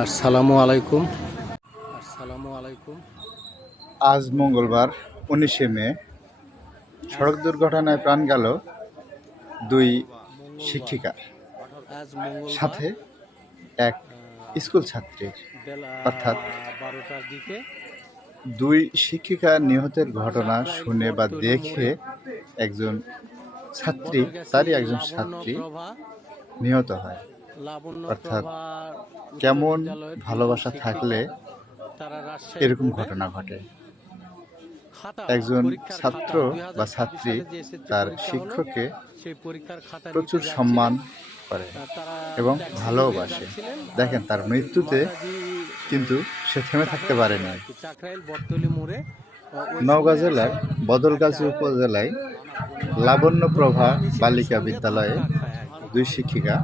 আসসালামু আলাইকুম। আসসালামু আলাইকুম। আজ মঙ্গলবার ১৯শে মে সড়ক দুর্ঘটনায় প্রাণ গেল দুই শিক্ষিকার, আজ মঙ্গলবার সাথে এক স্কুল ছাত্রীর। বেলা অর্থাৎ ১২টার দিকে দুই শিক্ষিকা নিহতের ঘটনা শুনে বা বটতলী দেখে মোড়ে একজন ছাত্রী, বদলগাছি তারই একজন লাবণ্য ছাত্রী প্রভা নিহত হয়। লাবণ্য অর্থাৎ প্রভা উচ্চ কেমন বিদ্যালয়ের ভালোবাসা শিক্ষিকা, থাকলে তারা রাজশাহী এরকম বোর্ডে ঘটনা ঘটে। খাতা একজন পরীক্ষার ছাত্র খাতা বা ২০২৬ ছাত্রী সালে যে SSC তার পরীক্ষা হলো, শিক্ষককে সেই পরীক্ষার খাতা প্রচুর নিতে সম্মান যাচ্ছিলেন। করে তারা এবং ট্যাক্সি যোগে ভালোবাসে। যাচ্ছিলেন। দেখেন, তার মৃত্যুতে মাতাজি কিন্তু সে থেমে থাকতে পারেনি। চাকরাইল বটতলী মোড়ে ওই নওগাঁ সময় জেলার আসে বদলগাছি একটা উপজেলায় লাবণ্য প্রভা মিছিলের বালিকা সঙ্গে বিদ্যালয়ে ধাক্কা খায় আর কি। দুই শিক্ষিকা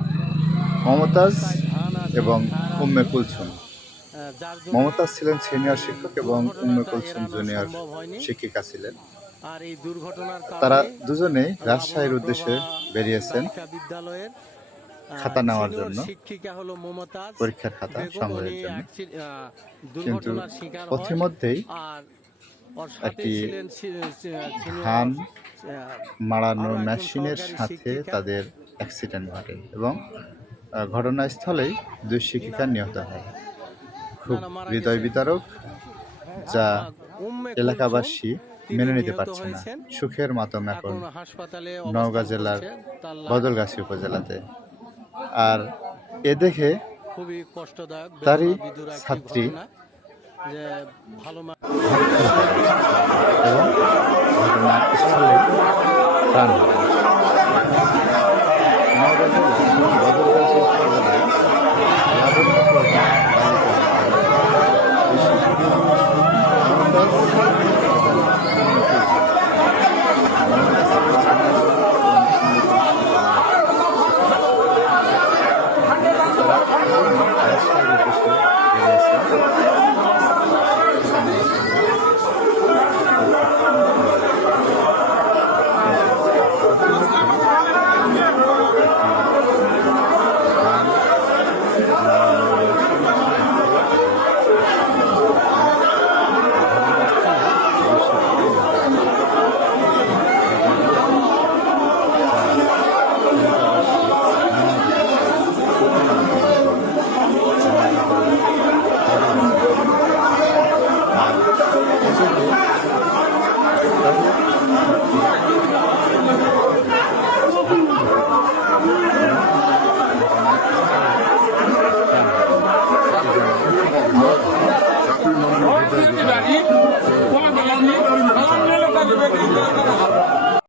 মমতাজ রাস্তায় ধান আছে, এবং ধার উম্মে আছে, কুলসুম। যার জন্য মমতাজ ছিলেন সিনিয়র শিক্ষক এবং উম্মে দুর্ঘটনাটা কুলসুম এড়ানো জুনিয়র সম্ভব হয়নি। শিক্ষিকা ছিলেন। আর এই দুর্ঘটনার তারা কারণে দুজনেই রাজশাহীর লাবণ্য উদ্দেশ্যে প্রভা বেরিয়েছেন বালিকা বিদ্যালয়ের খাতা নেওয়ার সিনিয়র জন্য, শিক্ষিকা হলো মমতাজ পরীক্ষার খাতা বেগম, সংগ্রহের উনি জন্য। কিন্তু দুর্ঘটনার শিকার হয়। পথিমধ্যেই আর ওর সাথে একটি ছিলেন ধান মাড়ানোর আরও একজন মেশিনের সহকারী সাথে শিক্ষিকা। তাদের অ্যাক্সিডেন্ট ঘটে এবং ঘটনাস্থলেই দুই শিক্ষিকা নিহত হয়। খুব মারা হৃদয় গেছেন। বিতারক, যা উম্মে এলাকাবাসী কুলসুম, তিনি মেনে নিতে নিহত পারছে না। হয়েছেন। সুখের মাতম এখন এখন হাসপাতালে নওগাঁ অবস্থান জেলার করছে। তার লাশ বদলগাছি উপজেলাতে। আর এ দেখে খুবই কষ্টদায়ক, তারই বেদনা বিধুর একটি ছাত্রী ঘটনা যে ভালো হাতছাড়া করে এবং ঘটনাস্থলে প্রাণ হারায়। নওগাঁ জেলার বদলগাছি উপজেলায় লাবণ্য প্রভা বালিকা বিদ্যালয়ে দুই শিক্ষিকা মমতাজ এবং উম্মে কুলসুম। মমতাজ ছিলেন সিনিয়র শিক্ষক এবং উম্মে কুলসুম জুনিয়র শিক্ষিকা। তারা দুজনেই রাজশাহীর উদ্দেশ্যে বেরিয়েছেন খাতা নেওয়ার জন্য, পরীক্ষার খাতা সংগ্রহের জন্য। কিন্তু পথিমধ্যেই একটি ধান নাড়ানোর মেশিনের সাথে তাদের অ্যাক্সিডেন্ট ঘটে এবং ঘটনাস্থলেই দুই শিক্ষিকা নিহত হয়। খুব হৃদয় বিদারক, যা এলাকাবাসী মেনে নিতে পারছে না। সুখের মাতম এখন নওগাঁ জেলার বদলগাছি উপজেলাতে। আর এ দেখে তারই ছাত্রী হাতছাড়া করে এবং ঘটনাস্থলেই প্রাণ হারায়। এ যেন ভাবাবেগে, হৃদয় বিদারক একটি ঘটনা।